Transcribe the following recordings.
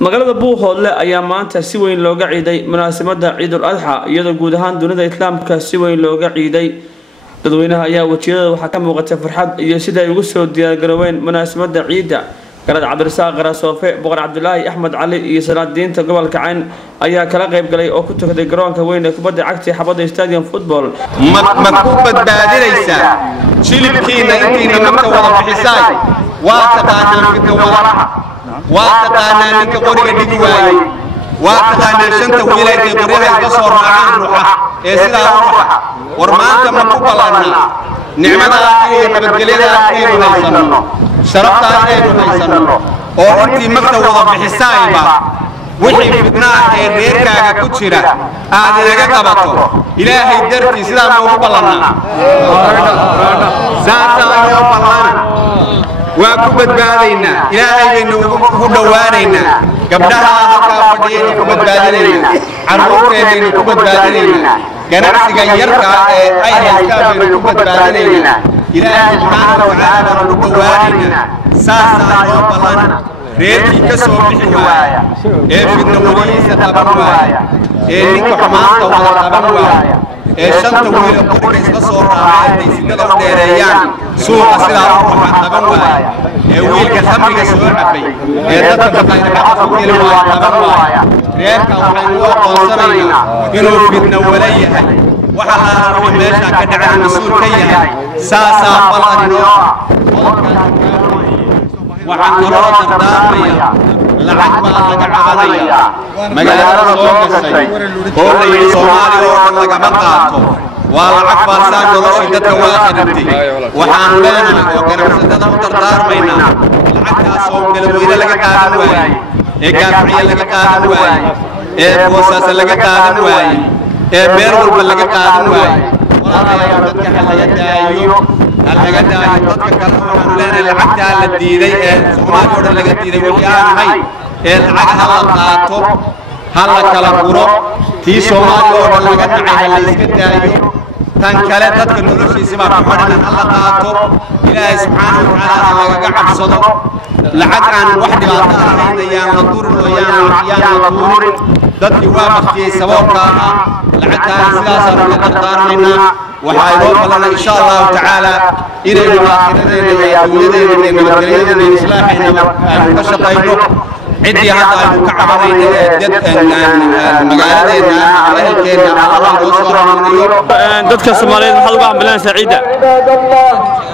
magaalada Buuhoodle ayaa maanta si weyn looga ciiday munaasabada Ciidul Adha iyadoo guud ahaan dunida Islaamka si weyn looga ciiday dadweynaha ayaa wajiyada waxa ka muuqatay farxad iyo sida ay ugu soo diyaar garoobeen munaasabada ciida Garad Cabdirasaaq Qarasoofe Boqor Cabdullaahi Axmed Cali iyo salaadiinta gobolka Cayn ayaa kala qayb galay oo ku tukaday garoonka weyn ee kubadda cagta Xabada Stadium Football ma ku badbaadinaysa shilibkiina intiina marka wada bixisay waa taqaanaan fidka walaha waa taqaanaan ninka qoriga dhigi waayay waa taqaanaan shanta wiilayda qoriga iska soo raacaan ruuxa ee sidaa ruuxa war maanta ma ku ballanaa nicmada iyo nabadgelyada aynu haysanno sharafta aynu haysanno oo intii marka wada bixisayba wixii fidnaa ee reerkaaga ku jira aad inaga qabato ilaahay dartii sidaa ma ugu ballanaa saasaa loo ballana waa ku badbaadaynaa ilaahay baynu ugu dhowaanaynaa gabdhaha halkaa fadhiyaynu ku badbaadinaynaa carruurteennaynu ku badbaadinaynaa ganacsiga yarka ee ay haystaan baynu ku badbaadinaynaa ilaahay subxaanahu wa tacaala baanu ugu dhowaanaynaa saasaa loo ballana reerkii ka soo bixi waaya ee fidna welihiisa qaban waaya ee ninka xumaanta wada qaban waaya ee shanta wiil qoriga iska soo raacay ay sidada u dheereeyaan suuqa sidaa ruuxa qaban waaya ee wiilka khamriga soo cabay ee dadka maqaayadaha ku geli waaya qaban waaya reerka waxaynu u aqoonsanaynaa inuu fidna wala yahay waxa la rabaa meesha ka dhacay mas'uul ka yahay saasaa ballan inoo waxaan kaloo dardaarmayaa lacag baa laga cabanayaa magaalada soo gashay oo la yidhi Soomaaliya oo dhan lagama qaato waa lacag baasaa noloshii dadka waa khadibtay waxaan leenahay oo ganacsatada u dardaarmaynaa lacagtaas oo galweyne laga qaadan waayey ee gaafciye laga qaadan waayey ee boosaasa laga qaadan waayey ee beer walba laga qaadan waayey walaalayaal dadka halaga daayo dadka kale waxaan leenahay lacagtaa la diiday ee Soomaaliya oo dhan laga diiday wixii aan ahay ee lacag hala qaato hala kala guro tii Soomaaliya oo dhan laga dhacay la iska daayo tan kale dadka noloshiisa baa ku xidhan hala qaato ilaahay subxaanahu wa tacaala lagaga cabsado lacag aan wax dhibaato ahayn ayaan la durin oo yaan la tuurin dadkii waa baktiyey sababka ahaa lacagtaan sidaasaan uga dardaarmaynaa waxaa inoo balana insha allahu tacaala inaynu aakhiradeena iyo adduunyadeena iyo nabadgelyadeena iyo islaaxeena aynu ka shaqayno ciddii hadda aynu ka cabanayno ee magaaladeena ehelkeena allah inoo soo raaminiyo dadka Soomaaliyeed waxaa lagu ambilaan saciida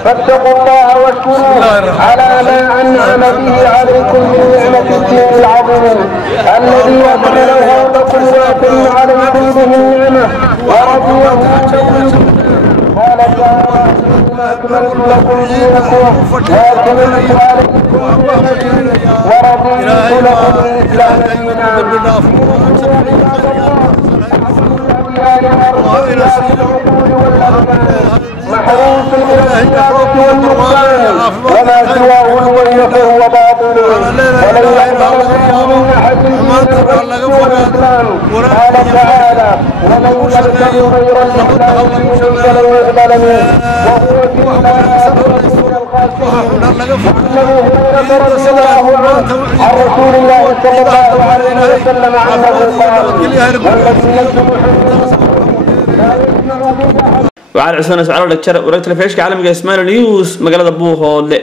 فاتقوا الله واشكروا على ما أنعم به عليكم من نعمة الدين العظيم الذي أكمله لكم وأتم عليكم به النعمة ورضيه قال تعالى أكملت لكم دينكم وأتممت عليكم نعمتي ورضيت لكم الإسلام دينا محروس من الزيادة والنقصان وما سواه الوي فهو باطل ولن يحفظ من أحد الإسلام قال تعالى ومن يبتغي غير الإسلام فلن يقبل منه وهو في الآخرة من الخاسرين وأنه ذكر رضي الله عنه عن رسول الله صلى الله عليه وسلم أنه قال والذي نفس محمد وعلى عسان اسعار لك ورقة الفيشك عالمي اسماعيل نيوز مقالة Buuhoodle